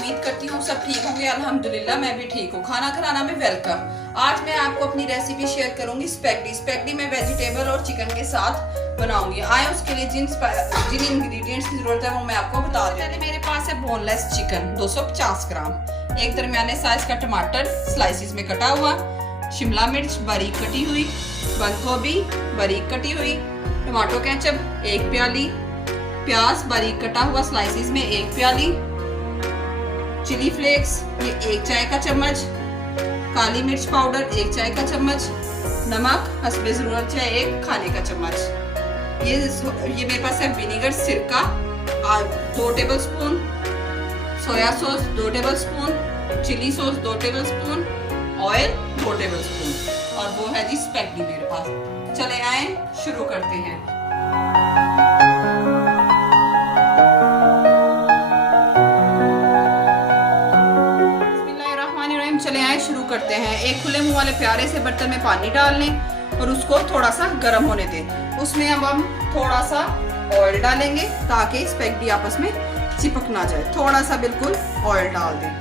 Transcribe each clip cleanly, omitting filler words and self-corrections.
उम्मीद करती हूँ सब ठीक होंगे। अल्हम्दुलिल्लाह मैं भी ठीक हूँ। खाना खिलाना में वेलकम। आज मैं आपको अपनी रेसिपी शेयर करूंगी स्पैगेटी। स्पैगेटी मैं वेजिटेबल और चिकन के साथ बनाऊंगी। आए उसके लिए जिन इंग्रेडिएंट्स की जरूरत है वो मैं आपको बता दूं। पहले मेरे पास है बोनलेस चिकन 250 ग्राम, एक दरमियाने साइज का टमाटर स्लाइसिस में कटा हुआ, शिमला मिर्च बारीक कटी हुई, बंद गोभी बारीक कटी हुई, टमाटो केचप 1 प्याली, प्याज बारीक कटा हुआ स्लाइसिस में 1 प्याली, चिली फ्लेक्स ये 1 चाय का चम्मच, काली मिर्च पाउडर 1 चाय का चम्मच, नमक हस्बे ज़रूरत है 1 खाने का चम्मच। ये मेरे पास है विनेगर सिरका 2 tablespoon, soya sauce 2 tablespoon, chilli sauce 2 tablespoon, oil 2 tablespoon और वो है जी स्पैगेटी मेरे पास। चले आए शुरू करते हैं। चले आए शुरू करते हैं। एक खुले मुंह वाले प्यारे से बर्तन में पानी डाल लें और उसको थोड़ा सा गर्म होने दें। उसमें अब हम थोड़ा सा ऑयल डालेंगे ताकि स्पैगेटी आपस में चिपक ना जाए। थोड़ा सा बिल्कुल ऑयल डाल दें,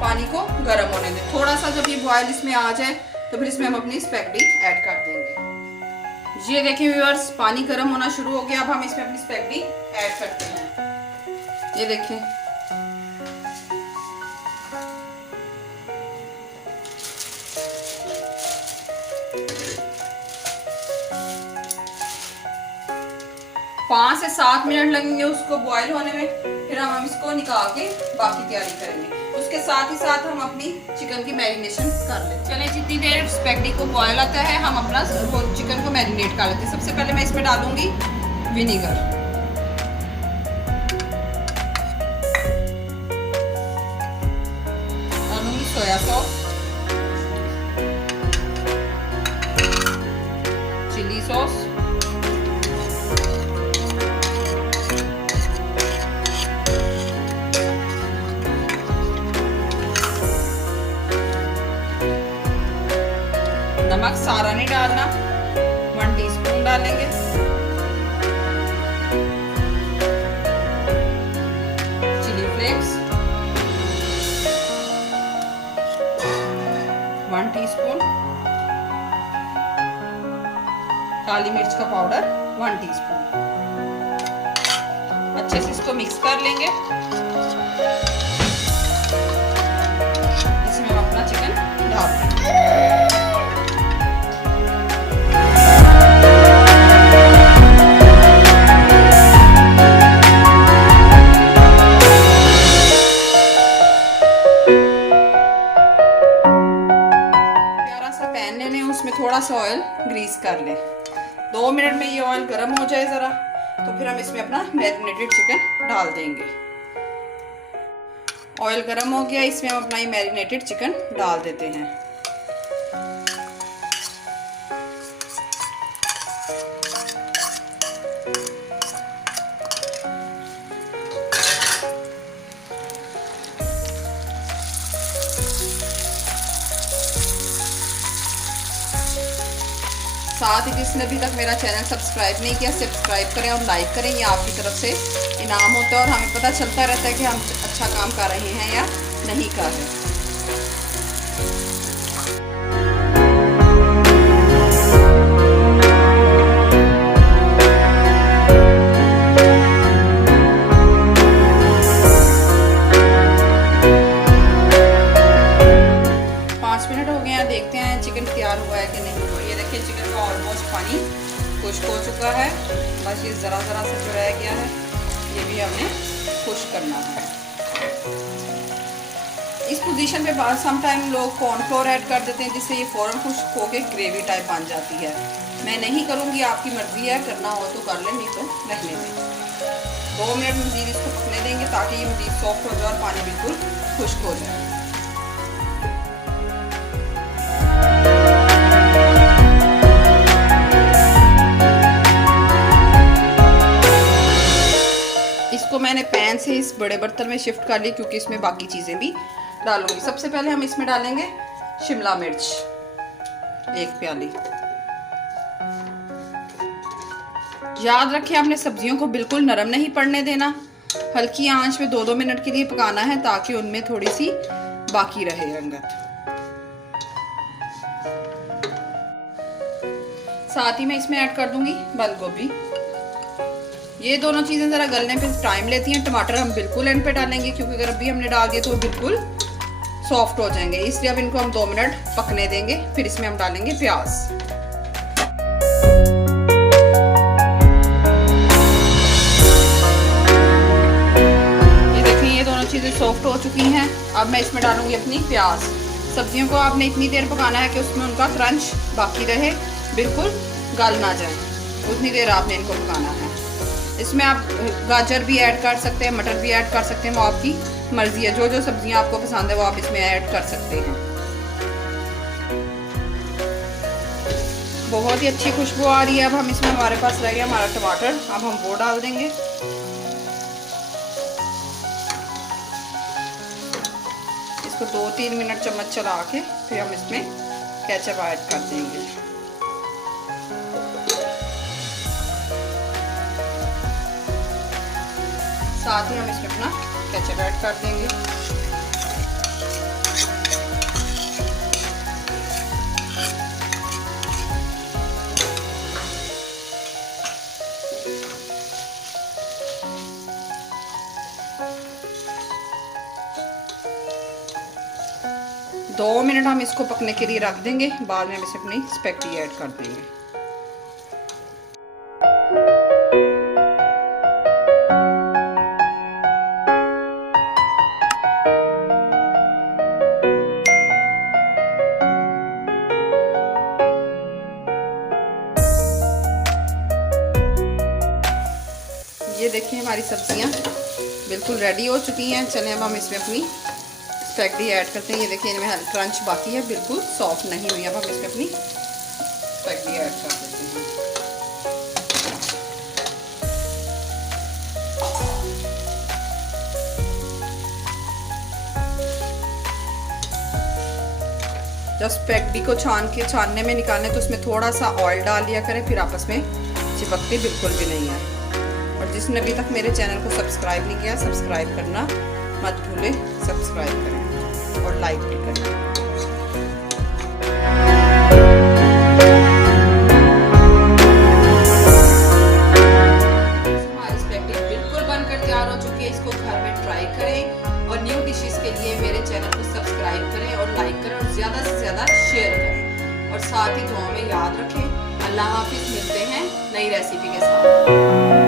पानी को गर्म होने दें। थोड़ा सा जब ये बॉयल इसमें आ जाए तो फिर इसमें हम अपनी स्पैगेटी ऐड कर देंगे। ये देखें व्यूअर्स, पानी गर्म होना शुरू हो गया। अब हम इसमें अपनी स्पैगेटी ऐड करते हैं। ये देखें, पाँच से 7 मिनट लगेंगे उसको बॉईल होने में। फिर हम इसको निकाल के बाकी तैयारी करेंगे। उसके साथ ही साथ हम अपनी चिकन की मैरिनेशन कर लेते हैं। चले, जितनी देर स्पैगेटी को बॉईल आता है हम अपना चिकन को मैरिनेट कर लेते हैं। सबसे पहले मैं इसमें डालूंगी विनेगर, डालूंगी सोया सॉस, चिली सॉस, नमक सारा नहीं डालना, 1 टीस्पून डालेंगे, चिली फ्लेक्स 1 टीस्पून, काली मिर्च का पाउडर 1 टीस्पून। अच्छे से इसको मिक्स कर लेंगे। इसमें हम अपना चिकन डाल देंगे। उसमें थोड़ा सा ऑयल ग्रीस कर लें। 2 मिनट में ये ऑयल गर्म हो जाए ज़रा तो फिर हम इसमें अपना मैरिनेटेड चिकन डाल देंगे। ऑयल गर्म हो गया, इसमें हम अपना ये मैरिनेटेड चिकन डाल देते हैं। साथ ही जिसने अभी तक मेरा चैनल सब्सक्राइब नहीं किया सब्सक्राइब करें और लाइक करें। ये आपकी तरफ से इनाम होता है और हमें पता चलता रहता है कि हम अच्छा काम कर रहे हैं या नहीं कर रहे। देखते हैं चिकन तैयार हुआ है कि नहीं हुआ। ये देखिए चिकन का ऑलमोस्ट पानी खुश्क हो चुका है। बस ये ज़रा ज़रा सा जो रह गया है ये भी हमने खुश्क करना है। इस पोजीशन पे बाद सम टाइम लोग कॉर्नफ्लोर ऐड कर देते हैं जिससे ये फ़ौरन खुश्क होके ग्रेवी टाइप बन जाती है। मैं नहीं करूँगी, आपकी मर्ज़ी है, करना हो तो कर लें, नहीं तो रहने दें। 2 मिनट मज़ीद इसको पकने देंगे ताकि ये मज़ीद सॉफ्ट हो जाए और पानी बिल्कुल खुश्क हो जाए। इसको मैंने पैन से इस बड़े बर्तन में शिफ्ट कर ली क्योंकि इसमें बाकी चीज़ें भी डालूंगी। सबसे पहले हम इसमें डालेंगे शिमला मिर्च 1 प्याली। याद रखें आपने सब्जियों को बिल्कुल नरम नहीं पड़ने देना, हल्की आंच में 2-2 मिनट के लिए पकाना है ताकि उनमें थोड़ी सी बाकी रहे रंगत। साथ ही मैं इसमें ऐड कर दूंगी बंद गोभी। ये दोनों चीज़ें ज़रा गलने पे टाइम लेती हैं। टमाटर हम बिल्कुल एंड पे डालेंगे क्योंकि अगर अभी हमने डाल दिया तो वो बिल्कुल सॉफ्ट हो जाएंगे, इसलिए अब इनको हम 2 मिनट पकने देंगे। फिर इसमें हम डालेंगे प्याज। ये देखें ये दोनों चीज़ें सॉफ्ट हो चुकी हैं। अब मैं इसमें डालूंगी अपनी प्याज। सब्जियों को आपने इतनी देर पकाना है कि उसमें उनका क्रंच बाकी रहे, बिल्कुल गल ना जाए, उतनी देर आपने इनको पकाना है। इसमें आप गाजर भी ऐड कर सकते हैं, मटर भी ऐड कर सकते हैं, वो आपकी मर्जी है। जो जो सब्जियां आपको पसंद है वो आप इसमें ऐड कर सकते हैं। बहुत ही अच्छी खुशबू आ रही है। अब हम इसमें हमारे पास रह गया हमारा टमाटर, अब हम वो डाल देंगे। इसको 2-3 मिनट चम्मच चला के फिर हम इसमें केचप ऐड कर देंगे। साथ ही हम इसमें अपना केचप ऐड कर देंगे। दो मिनट हम इसको पकने के लिए रख देंगे, बाद में हम इसमें अपनी स्पैगेटी ऐड कर देंगे। ये देखिए हमारी सब्जियां बिल्कुल रेडी हो चुकी हैं। चलें अब हम इसमें अपनी स्पैगेटी ऐड करते हैं। ये देखिए इनमें क्रंच बाकी है, बिल्कुल सॉफ्ट नहीं हुई। अब हम इसमें अपनी स्पैगेटी ऐड कर देते हैं। जब स्पैगेटी को छानने में निकालने तो उसमें थोड़ा सा ऑयल डाल लिया करें, फिर आपस में चिपकते बिल्कुल भी नहीं है। और जिसने अभी तक मेरे चैनल को सब्सक्राइब नहीं किया, सब्सक्राइब करना मत भूलें। सब्सक्राइब करें और लाइक भी करें। हमारी स्पैगेटी बिल्कुल बनकर तैयार हो चुकी है। इसको घर में ट्राई करें और न्यू डिशेस के लिए मेरे चैनल को सब्सक्राइब करें और लाइक करें और ज़्यादा से ज़्यादा शेयर करें। और साथ ही दुआ में याद रखें। अल्लाह हाफिज़। मिलते हैं नई रेसिपी के साथ।